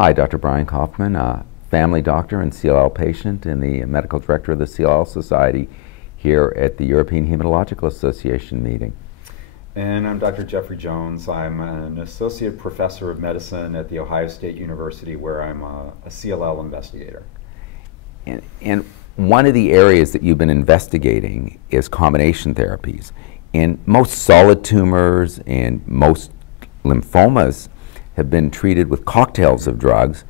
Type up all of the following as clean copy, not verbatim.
Hi, Dr. Brian Kaufman, family doctor and CLL patient and the medical director of the CLL Society here at the European Hematological Association meeting. And I'm Dr. Jeffrey Jones. I'm an associate professor of medicine at The Ohio State University, where I'm a CLL investigator. And one of the areas that you've been investigating is combination therapies. And most solid tumors and most lymphomas have been treated with cocktails of drugs,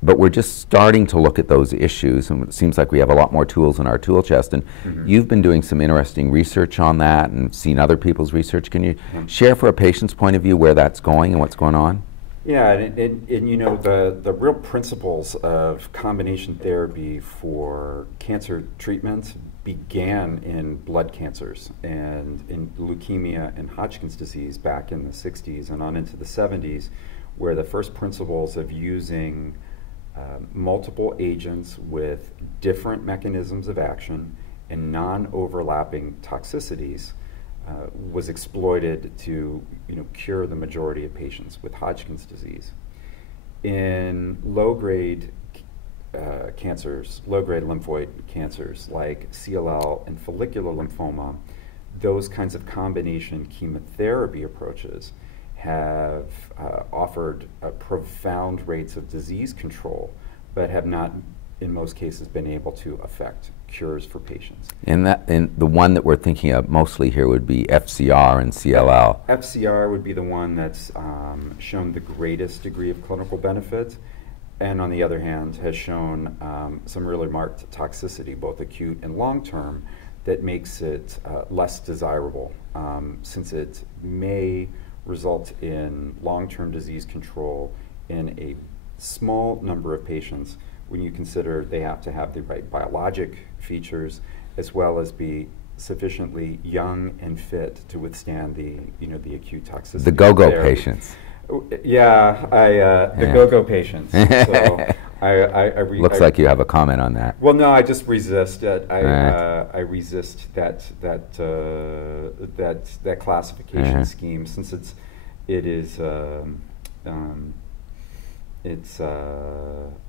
but we're just starting to look at those issues, and it seems like we have a lot more tools in our tool chest. And you've been doing some interesting research on that and seen other people's research. Can you share for a patient's point of view where that's going and what's going on? Yeah, and you know, the real principles of combination therapy for cancer treatment began in blood cancers and in leukemia and Hodgkin's disease back in the 60s and on into the 70s, where the first principles of using multiple agents with different mechanisms of action and non-overlapping toxicities was exploited to cure the majority of patients with Hodgkin's disease. In low-grade cancers, low-grade lymphoid cancers like CLL and follicular lymphoma, those kinds of combination chemotherapy approaches have offered profound rates of disease control, but have not, in most cases, been able to affect cures for patients. And the one that we're thinking of mostly here would be FCR and CLL. FCR would be the one that's shown the greatest degree of clinical benefit, and on the other hand has shown some really marked toxicity, both acute and long-term, that makes it less desirable, since it may result in long-term disease control in a small number of patients when you consider they have to have the right biologic features as well as be sufficiently young and fit to withstand the acute toxicity. The go-go patients. Yeah, the go-go patients. So looks like you have a comment on that. Well, no, I just resist it. I resist that classification scheme, since I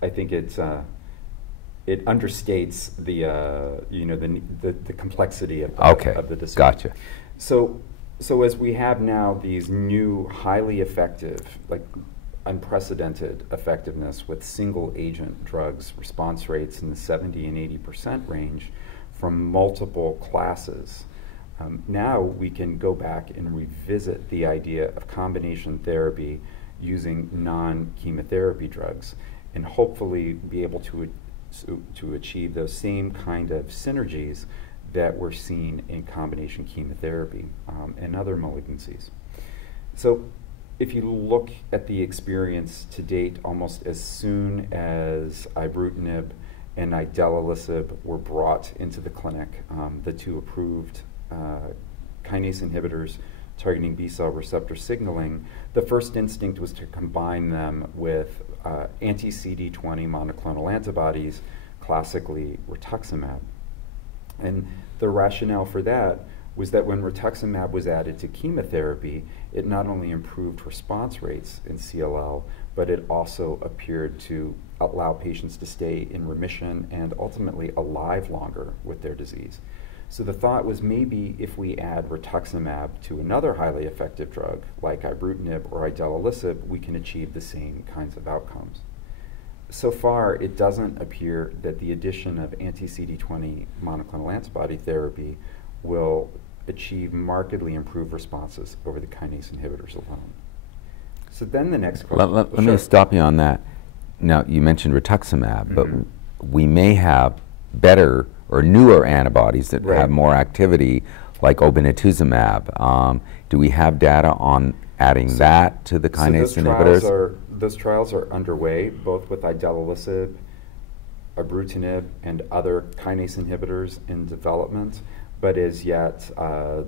think it understates the complexity of the disorder. Gotcha. So as we have now these new highly effective, like unprecedented effectiveness with single agent drugs, response rates in the 70 and 80% range from multiple classes, now we can go back and revisit the idea of combination therapy using non-chemotherapy drugs and hopefully be able to achieve those same kind of synergies that we're seeing in combination chemotherapy and other malignancies. So if you look at the experience to date, almost as soon as ibrutinib and idelalisib were brought into the clinic, the two approved kinase inhibitors targeting B-cell receptor signaling, the first instinct was to combine them with anti-CD20 monoclonal antibodies, classically rituximab. And the rationale for that was that when rituximab was added to chemotherapy, it not only improved response rates in CLL, but it also appeared to allow patients to stay in remission and ultimately alive longer with their disease. So the thought was, maybe if we add rituximab to another highly effective drug like ibrutinib or idelalisib, we can achieve the same kinds of outcomes. So far, it doesn't appear that the addition of anti-CD20 monoclonal antibody therapy will achieve markedly improved responses over the kinase inhibitors alone. So then the next question. Let me stop you on that. Now, you mentioned rituximab, but we may have better or newer antibodies that have more activity, like obinutuzumab. Do we have data on adding that to the kinase inhibitors? Those trials are underway, both with idelalisib, ibrutinib, and other kinase inhibitors in development, but as yet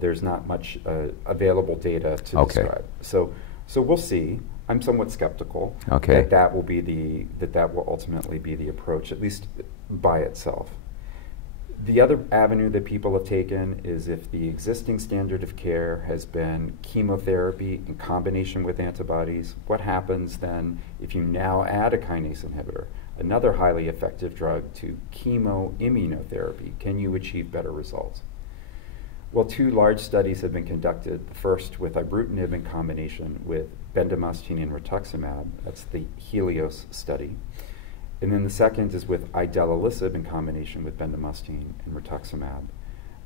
there's not much available data to describe. So we'll see. I'm somewhat skeptical that will ultimately be the approach, at least by itself. The other avenue that people have taken is if the existing standard of care has been chemotherapy in combination with antibodies, what happens then if you now add a kinase inhibitor, another highly effective drug, to chemoimmunotherapy? Can you achieve better results? Well, 2 large studies have been conducted. The first with ibrutinib in combination with bendamustine and rituximab. That's the Helios study. And then the second is with idelalisib in combination with bendamustine and rituximab.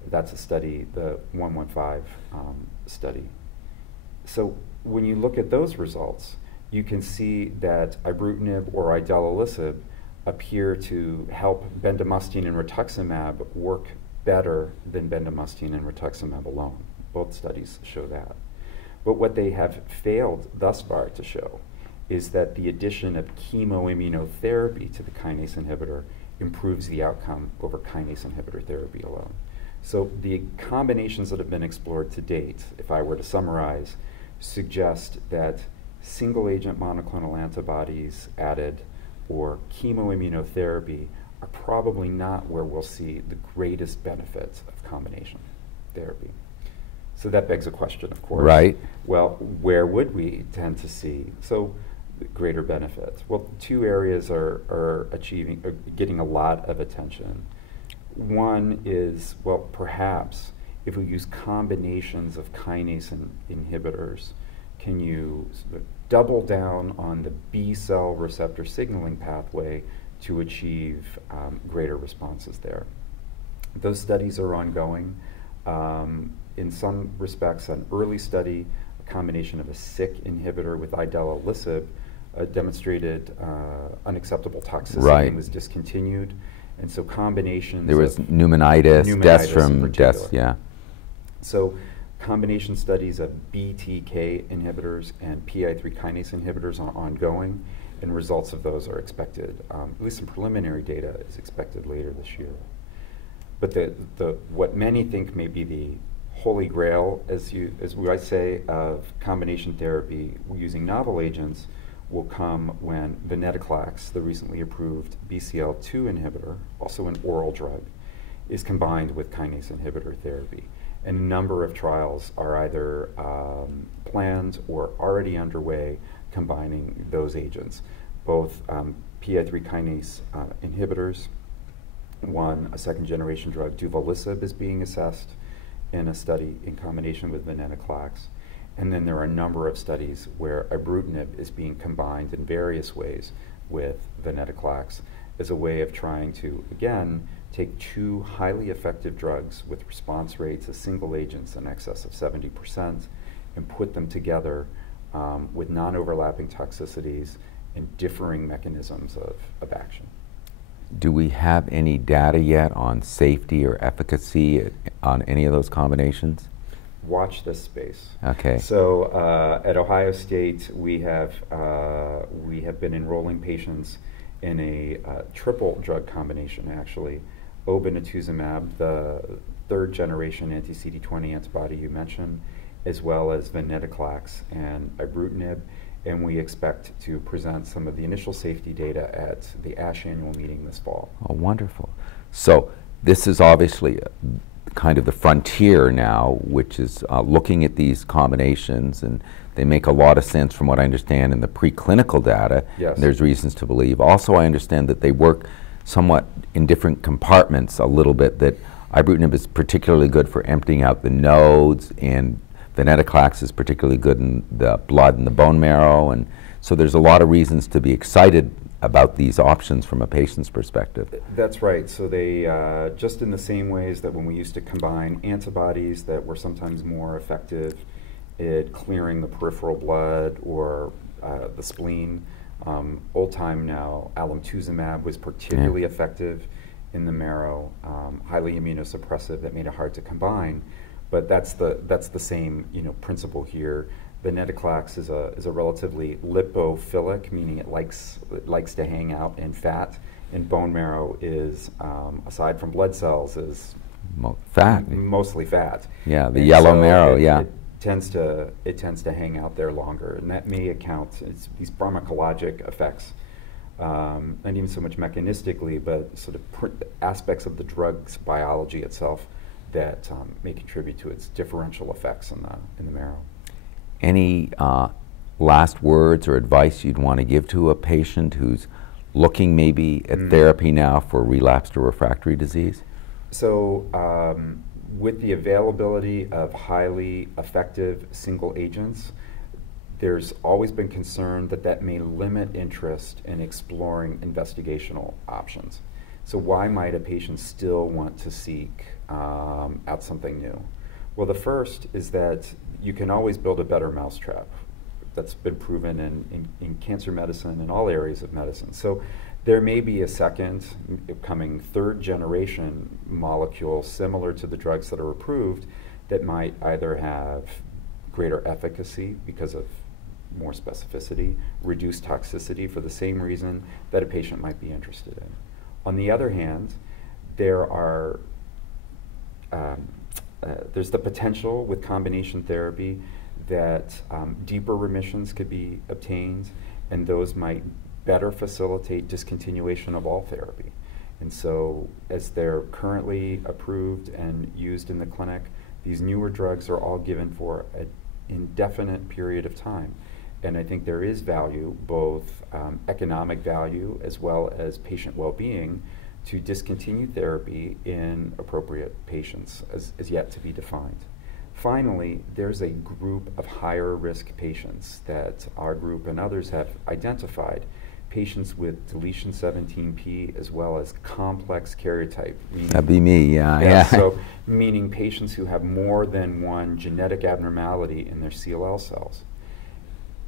That's a study, the 115 study. So when you look at those results, you can see that ibrutinib or idelalisib appear to help bendamustine and rituximab work better than bendamustine and rituximab alone. Both studies show that. But what they have failed thus far to show is that the addition of chemoimmunotherapy to the kinase inhibitor improves the outcome over kinase inhibitor therapy alone. So the combinations that have been explored to date, if I were to summarize, suggest that single agent monoclonal antibodies added or chemoimmunotherapy are probably not where we'll see the greatest benefits of combination therapy. So that begs a question, of course. Right. Well, where would we tend to see greater benefits? Well, 2 areas are getting a lot of attention. One is, well, perhaps if we use combinations of kinase inhibitors, can you sort of double down on the B cell receptor signaling pathway to achieve greater responses there? Those studies are ongoing. In some respects, an early study, a combination of a SYK inhibitor with idelalisib, demonstrated unacceptable toxicity and was discontinued. And so combinations there was pneumonitis, deaths from deaths, yeah. So combination studies of BTK inhibitors and PI3 kinase inhibitors are ongoing, and results of those are expected, at least some preliminary data is expected later this year. But what many think may be the holy grail, as I say, of combination therapy using novel agents will come when venetoclax, the recently approved BCL2 inhibitor, also an oral drug, is combined with kinase inhibitor therapy. And a number of trials are either planned or already underway combining those agents, both PI3 kinase inhibitors. A second generation drug, duvelisib, is being assessed in a study in combination with venetoclax. And then there are a number of studies where ibrutinib is being combined in various ways with venetoclax as a way of trying to, again, take 2 highly effective drugs with response rates as single agents in excess of 70% and put them together with non-overlapping toxicities and differing mechanisms of action. Do we have any data yet on safety or efficacy on any of those combinations? Watch this space. Okay. So at Ohio State, we have been enrolling patients in a triple drug combination, actually. Obinutuzumab, the 3rd generation anti-CD20 antibody you mentioned, as well as venetoclax and ibrutinib. And we expect to present some of the initial safety data at the ASH annual meeting this fall. Oh, wonderful. So this is obviously kind of the frontier now, which is looking at these combinations, and they make a lot of sense from what I understand in the preclinical data. Yes. And there's reasons to believe. Also, I understand that they work somewhat in different compartments a little bit, that ibrutinib is particularly good for emptying out the nodes, and venetoclax is particularly good in the blood and the bone marrow, and so there's a lot of reasons to be excited about these options from a patient's perspective. That's right. So they, just in the same ways that when we used to combine antibodies that were sometimes more effective at clearing the peripheral blood or the spleen, old time now, alemtuzumab was particularly effective in the marrow, highly immunosuppressive, that made it hard to combine. But that's the same principle here. Venetoclax is a relatively lipophilic, meaning it likes to hang out in fat, and bone marrow is, aside from blood cells, is fat, mostly fat. Yeah, the yellow marrow. It tends to hang out there longer, and that may account. It's these pharmacologic effects not even so much mechanistically, but sort of aspects of the drug's biology itself that may contribute to its differential effects in the marrow. Any last words or advice you'd want to give to a patient who's looking maybe at therapy now for relapsed or refractory disease? So with the availability of highly effective single agents, there's always been concern that that may limit interest in exploring investigational options. So why might a patient still want to seek out something new? Well, the first is that you can always build a better mousetrap. That's been proven in cancer medicine and all areas of medicine. So there may be a second, coming third generation molecule similar to the drugs that are approved that might either have greater efficacy because of more specificity, reduced toxicity for the same reason that a patient might be interested in. On the other hand, there's the potential with combination therapy that deeper remissions could be obtained, and those might better facilitate discontinuation of all therapy. And so, as they're currently approved and used in the clinic, these newer drugs are all given for an indefinite period of time. And I think there is value, both economic value as well as patient well-being, to discontinue therapy in appropriate patients as yet to be defined. Finally, there's a group of higher risk patients that our group and others have identified, patients with deletion 17p as well as complex karyotype. That'd be me, yeah. So meaning patients who have more than one genetic abnormality in their CLL cells.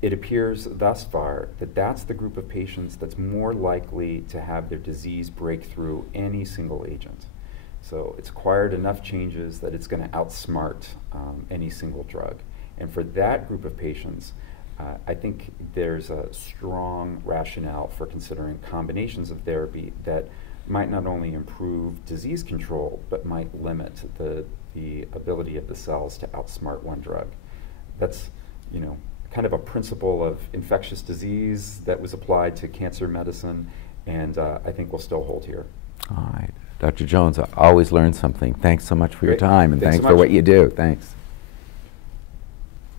It appears thus far that that's the group of patients that's more likely to have their disease break through any single agent. So it's acquired enough changes that it's going to outsmart any single drug. And for that group of patients, I think there's a strong rationale for considering combinations of therapy that might not only improve disease control, but might limit the ability of the cells to outsmart one drug. That's, kind of a principle of infectious disease that was applied to cancer medicine, and I think will still hold here. All right. Dr. Jones, I always learn something. Thanks so much for your Great. time, and thanks for what you do. Thanks.